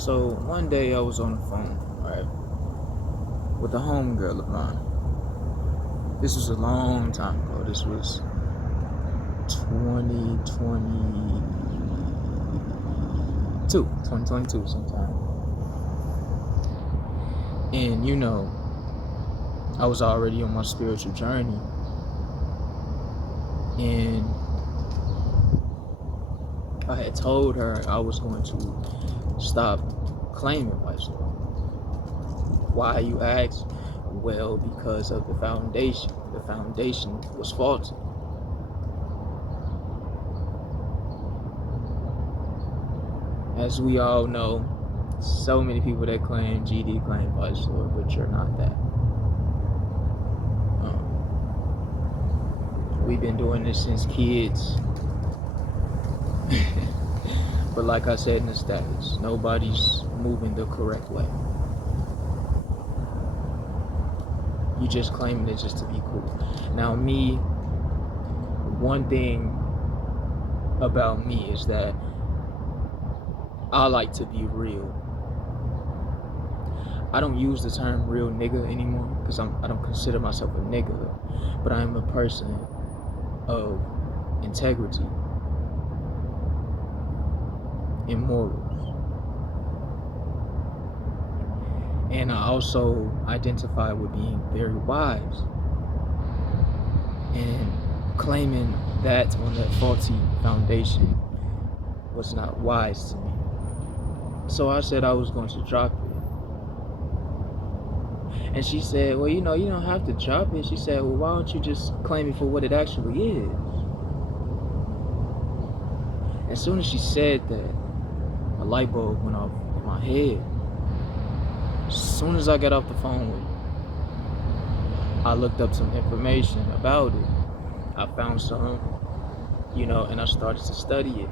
So one day I was on the phone, right, with a homegirl of mine. This was a long time ago. This was 2022 sometime. And I was already on my spiritual journey. And I had told her I was going to stop claiming vice lord. Why, you ask? Well, because of the foundation. The foundation was faulty. As we all know, so many people that claim GD claim vice lord, but you're not that. We've been doing this since kids. But like I said in the status, nobody's moving the correct way. You just claiming it just to be cool. Now me, one thing about me is that I like to be real. I don't use the term real nigga anymore because I don't consider myself a nigga, but I am a person of integrity and morals. And I also identify with being very wise. And claiming that on that faulty foundation was not wise to me. So I said I was going to drop it. And she said, well, you don't have to drop it. She said, well, why don't you just claim it for what it actually is? As soon as she said that, a light bulb went off in my head. As soon as I got off the phone with her, I looked up some information about it. I found some, and I started to study it.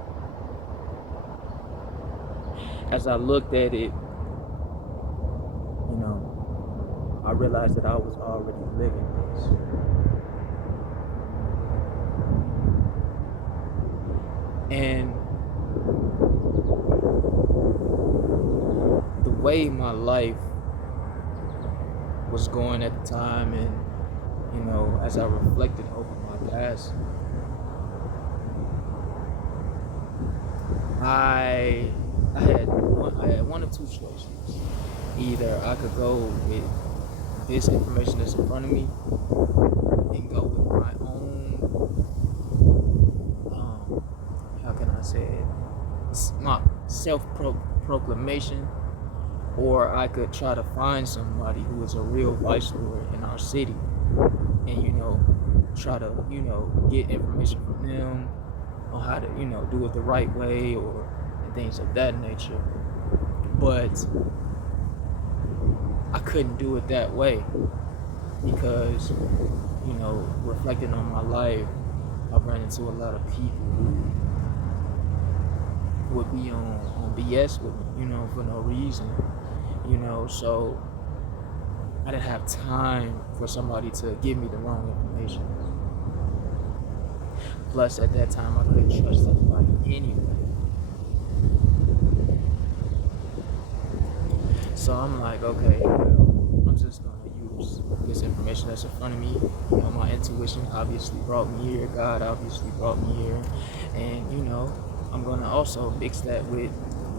As I looked at it, I realized that I was already living this. And the way my life was going at the time, and as I reflected over my past, I had one of two choices. Either I could go with this information that's in front of me and go with my own, how can I say it, my self-proclamation, or I could try to find somebody who is a real vice lord in our city and, try to, get information from them on how to, do it the right way and things of that nature. But I couldn't do it that way because, reflecting on my life, I've run into a lot of people who would be on BS with me, for no reason, so I didn't have time for somebody to give me the wrong information. Plus, at that time, I couldn't trust anybody anyway. So I'm like, okay, well, I'm just going to use this information that's in front of me. My intuition obviously brought me here. God obviously brought me here. And, I'm going to also mix that with,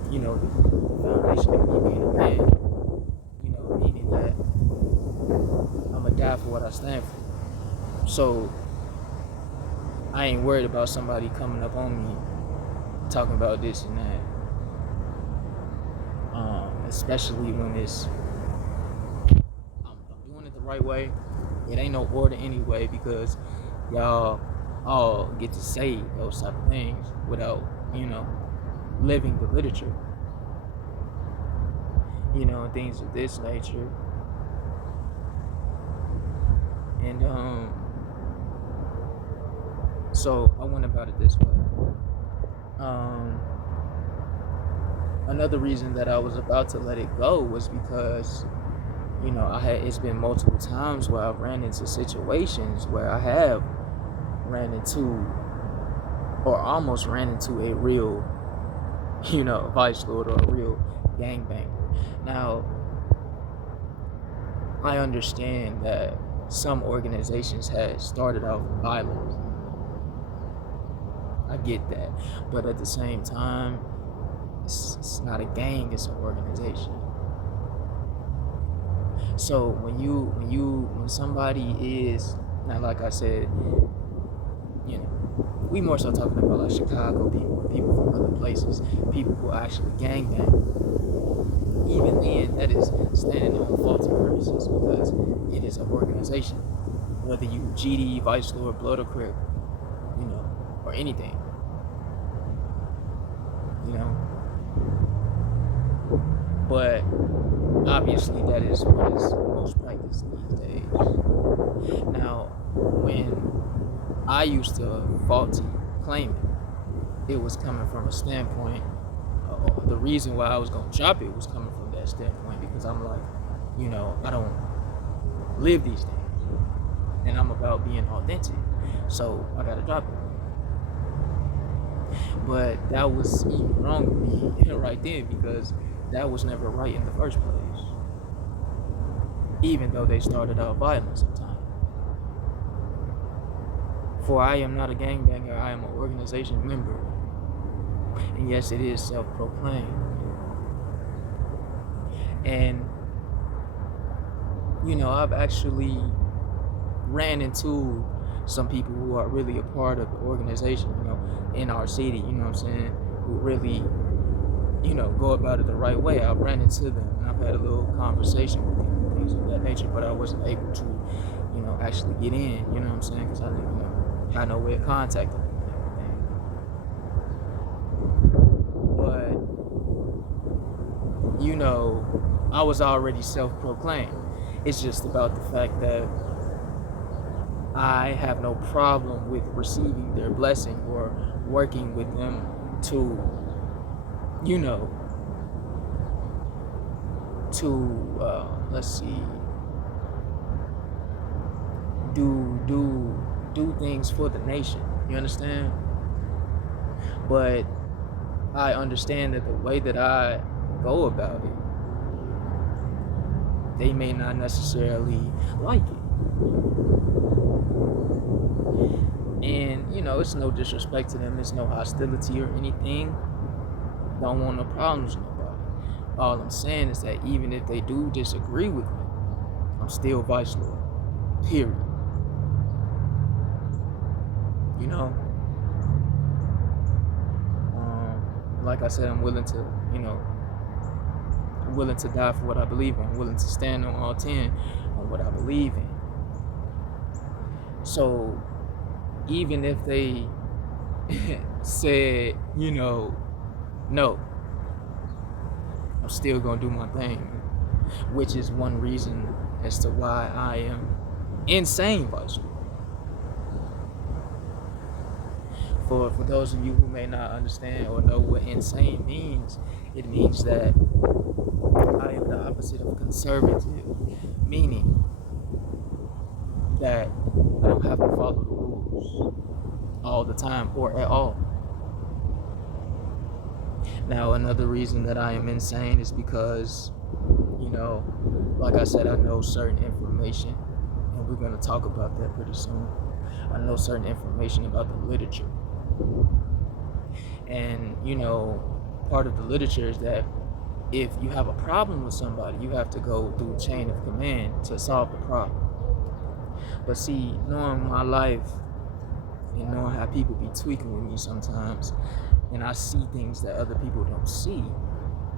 the foundation of me being a man. Meaning that I'm going to die for what I stand for. So I ain't worried about somebody coming up on me talking about this and that. Especially when I'm doing it the right way. It ain't no order anyway, because y'all all get to say those type of things without, living the literature, and things of this nature. And so I went about it this way. Another reason that I was about to let it go was because, it's been multiple times where I've ran into situations where I have ran into or almost ran into a real, vice lord or a real gangbanger. Now, I understand that some organizations had started out violent. I get that. But at the same time, it's not a gang, it's an organization. So when somebody is, now like I said, you know, we more so talking about like Chicago people from other places, people who actually gangbang. Even then, that is standing on faulty premises because it is an organization. Whether you GD, Vice Lord, Blood or Crip, or anything, But obviously, that is what is most practiced these days. Now, when I used to faulty claim it was coming from a standpoint. The reason why I was gonna drop it was coming from that standpoint because I'm like, I don't live these things, and I'm about being authentic, so I gotta drop it. But that was even wrong with me right then because that was never right in the first place. Even though they started out violent sometimes. For I am not a gangbanger, I am an organization member. And yes, it is self-proclaimed. And, I've actually ran into some people who are really a part of the organization, in our city, you know what I'm saying, who really, go about it the right way. I've ran into them and I've had a little conversation with them and things of that nature, but I wasn't able to, actually get in, you know what I'm saying, because I didn't, had no way of contacting them and everything. But, I was already self-proclaimed. It's just about the fact that I have no problem with receiving their blessing or working with them to, let's see, do things for the nation. You understand? But I understand that the way that I go about it, they may not necessarily like it. And, it's no disrespect to them. It's no hostility or anything. Don't want no problems with nobody. All I'm saying is that even if they do disagree with me, I'm still Vice Lord. Period. Like I said, I'm willing to, I'm willing to die for what I believe in. I'm willing to stand on all 10 on what I believe in. So even if they said, no, I'm still gonna do my thing, which is one reason as to why I am insane, Vice Lord. For those of you who may not understand or know what insane means, it means that I am the opposite of conservative, meaning that I don't have to follow the rules all the time or at all. Now, another reason that I am insane is because, like I said, I know certain information, and we're going to talk about that pretty soon. I know certain information about the literature. And, part of the literature is that if you have a problem with somebody, you have to go through a chain of command to solve the problem. But see, knowing my life and knowing how people be tweaking with me sometimes, and I see things that other people don't see,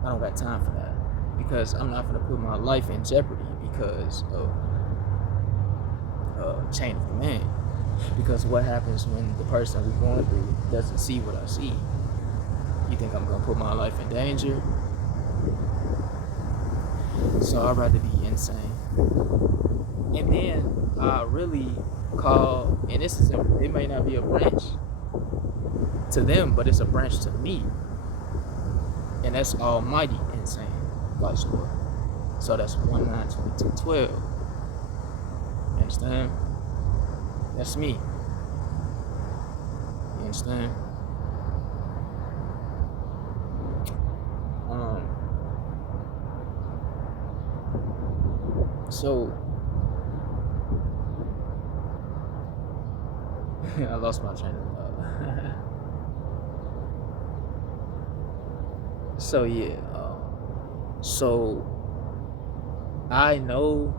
I don't got time for that. Because I'm not going to put my life in jeopardy because of chain of command. Because what happens when the person we're going through doesn't see what I see? You think I'm going to put my life in danger? So I'd rather be insane. And then I really call, and it may not be a branch to them, but it's a branch to me. And that's almighty insane, Vice Lord. So that's 192212. You understand? That's me. You understand? So I lost my train of thought. So yeah, so I know